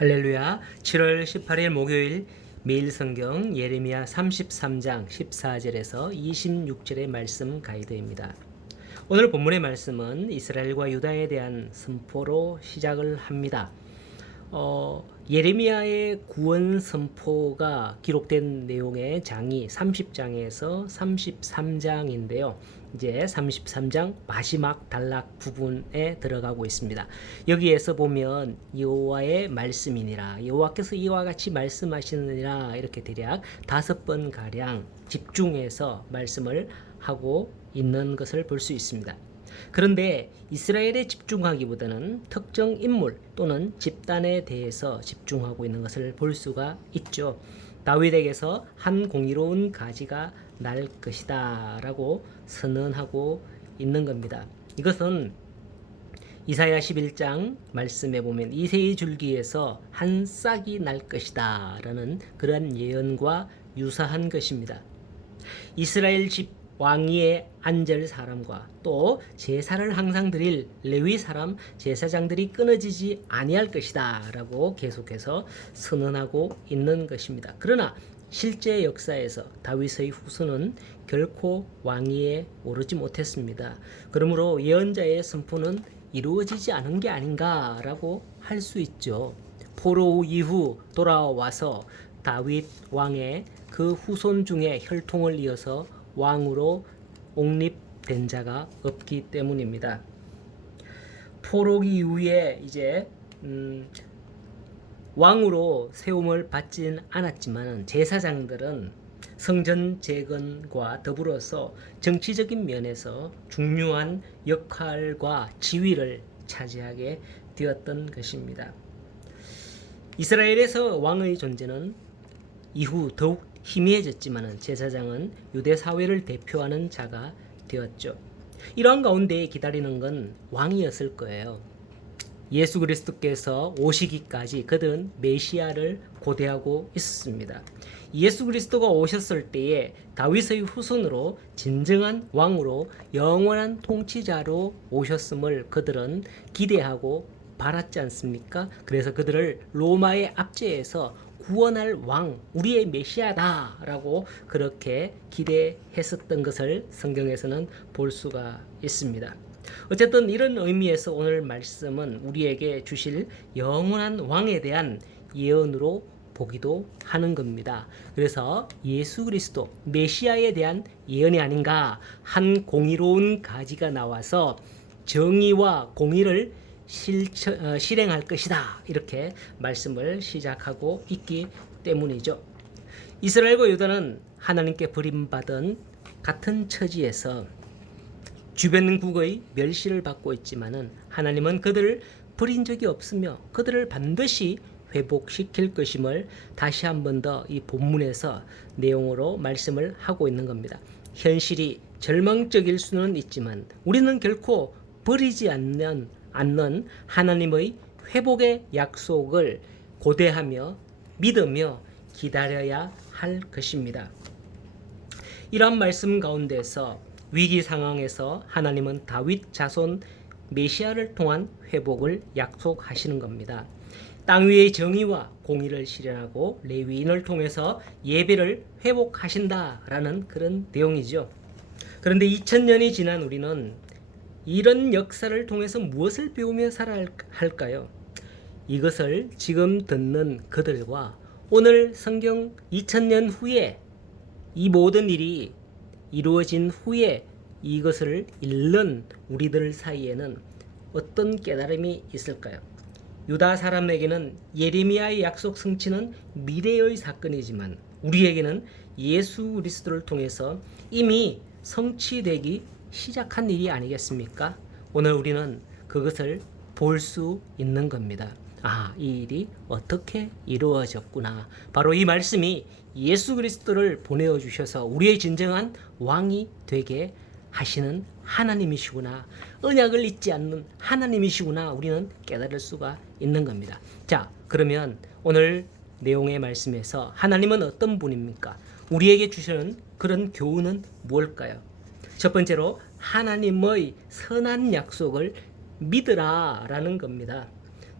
할렐루야. 7월 18일 목요일 매일 성경 예레미야 33장 14절에서 26절의 말씀 가이드입니다. 오늘 본문의 말씀은 이스라엘과 유다에 대한 선포로 시작을 합니다. 예레미야의 구원 선포가 기록된 내용의 장이 30장에서 33장인데요. 이제 33장 마지막 단락 부분에 들어가고 있습니다. 여기에서 보면 여호와의 말씀이니라, 여호와께서 이와 같이 말씀하시느니라, 이렇게 대략 5번 가량 집중해서 말씀을 하고 있는 것을 볼 수 있습니다. 그런데 이스라엘에 집중하기보다는 특정 인물 또는 집단에 대해서 집중하고 있는 것을 볼 수가 있죠. 다윗에게서 한 공의로운 가지가 날 것이다 라고 선언하고 있는 겁니다. 이것은 이사야 11장 말씀에 보면 이새의 줄기에서 한 싹이 날 것이다 라는 그러한 예언과 유사한 것입니다. 이스라엘 집 왕위에 앉을 사람과 또 제사를 항상 드릴 레위 사람 제사장들이 끊어지지 아니할 것이다 라고 계속해서 선언하고 있는 것입니다. 그러나 실제 역사에서 다윗의 후손은 결코 왕위에 오르지 못했습니다. 그러므로 예언자의 선포는 이루어지지 않은 게 아닌가라고 할 수 있죠. 포로 이후 돌아와서 다윗 왕의 그 후손 중에 혈통을 이어서 왕으로 옹립된 자가 없기 때문입니다. 포로 이후에 이제 왕으로 세움을 받진 않았지만 제사장들은 성전 재건과 더불어서 정치적인 면에서 중요한 역할과 지위를 차지하게 되었던 것입니다. 이스라엘에서 왕의 존재는 이후 더욱 희미해졌지만 제사장은 유대 사회를 대표하는 자가 되었죠. 이러한 가운데 기다리는 건 왕이었을 거예요. 예수 그리스도께서 오시기까지 그들은 메시아를 고대하고 있었습니다. 예수 그리스도가 오셨을 때에 다윗의 후손으로 진정한 왕으로 영원한 통치자로 오셨음을 그들은 기대하고 바랐지 않습니까? 그래서 그들을 로마의 압제에서 구원할 왕, 우리의 메시아다 라고 그렇게 기대했었던 것을 성경에서는 볼 수가 있습니다. 어쨌든 이런 의미에서 오늘 말씀은 우리에게 주실 영원한 왕에 대한 예언으로 보기도 하는 겁니다. 그래서 예수 그리스도 메시아에 대한 예언이 아닌가, 한 공의로운 가지가 나와서 정의와 공의를 실행할 것이다, 이렇게 말씀을 시작하고 있기 때문이죠. 이스라엘과 유다는 하나님께 버림받은 같은 처지에서 주변국의 멸시를 받고 있지만은 하나님은 그들을 버린 적이 없으며 그들을 반드시 회복시킬 것임을 다시 한 번 더 이 본문에서 내용으로 말씀을 하고 있는 겁니다. 현실이 절망적일 수는 있지만 우리는 결코 버리지 않는 하나님의 회복의 약속을 고대하며 믿으며 기다려야 할 것입니다. 이러한 말씀 가운데서 위기 상황에서 하나님은 다윗 자손 메시아를 통한 회복을 약속하시는 겁니다. 땅 위의 정의와 공의를 실현하고 레위인을 통해서 예배를 회복하신다라는 그런 내용이죠. 그런데 2000년이 지난 우리는 이런 역사를 통해서 무엇을 배우며 살아야 할까요? 이것을 지금 듣는 그들과 오늘 성경 2000년 후에 이 모든 일이 이루어진 후에 이것을 읽는 우리들 사이에는 어떤 깨달음이 있을까요? 유다 사람에게는 예레미야의 약속 성취는 미래의 사건이지만 우리에게는 예수 그리스도를 통해서 이미 성취되기 시작한 일이 아니겠습니까? 오늘 우리는 그것을 볼 수 있는 겁니다. 이 일이 어떻게 이루어졌구나. 바로 이 말씀이 예수 그리스도를 보내어 주셔서 우리의 진정한 왕이 되게 하시는 하나님이시구나. 언약을 잊지 않는 하나님이시구나. 우리는 깨달을 수가 있는 겁니다. 자, 그러면 오늘 내용의 말씀에서 하나님은 어떤 분입니까? 우리에게 주시는 그런 교훈은 무엇일까요? 첫 번째로 하나님의 선한 약속을 믿으라 라는 겁니다.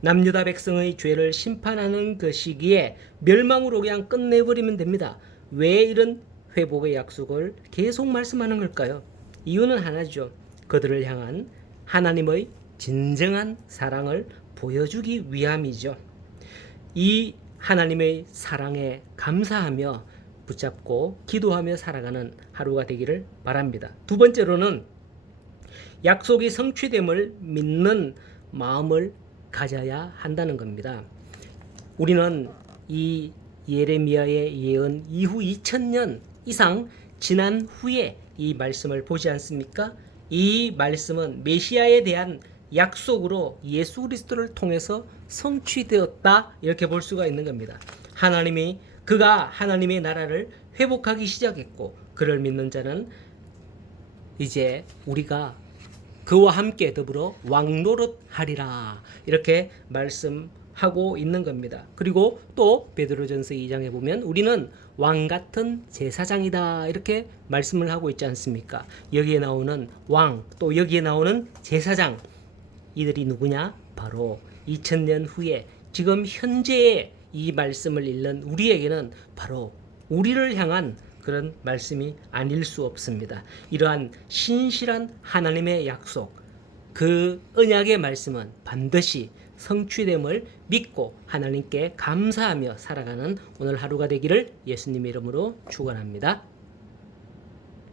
남유다 백성의 죄를 심판하는 그 시기에 멸망으로 그냥 끝내버리면 됩니다. 왜 이런 회복의 약속을 계속 말씀하는 걸까요? 이유는 하나죠. 그들을 향한 하나님의 진정한 사랑을 보여주기 위함이죠. 이 하나님의 사랑에 감사하며 붙잡고 기도하며 살아가는 하루가 되기를 바랍니다. 두 번째로는 약속이 성취됨을 믿는 마음을 가져야 한다는 겁니다. 우리는 이 예레미야의 예언 이후 2000년 이상 지난 후에 이 말씀을 보지 않습니까? 이 말씀은 메시아에 대한 약속으로 예수 그리스도를 통해서 성취되었다, 이렇게 볼 수가 있는 겁니다. 그가 하나님의 나라를 회복하기 시작했고, 그를 믿는 자는 이제 우리가 그와 함께 더불어 왕노릇하리라, 이렇게 말씀하고 있는 겁니다. 그리고 또 베드로전서 2장에 보면 우리는 왕 같은 제사장이다, 이렇게 말씀을 하고 있지 않습니까? 여기에 나오는 왕, 또 여기에 나오는 제사장, 이들이 누구냐? 바로 2000년 후에 지금 현재의 이 말씀을 읽는 우리에게는 바로 우리를 향한 그런 말씀이 아닐 수 없습니다. 이러한 신실한 하나님의 약속, 그 언약의 말씀은 반드시 성취됨을 믿고 하나님께 감사하며 살아가는 오늘 하루가 되기를 예수님의 이름으로 축원합니다.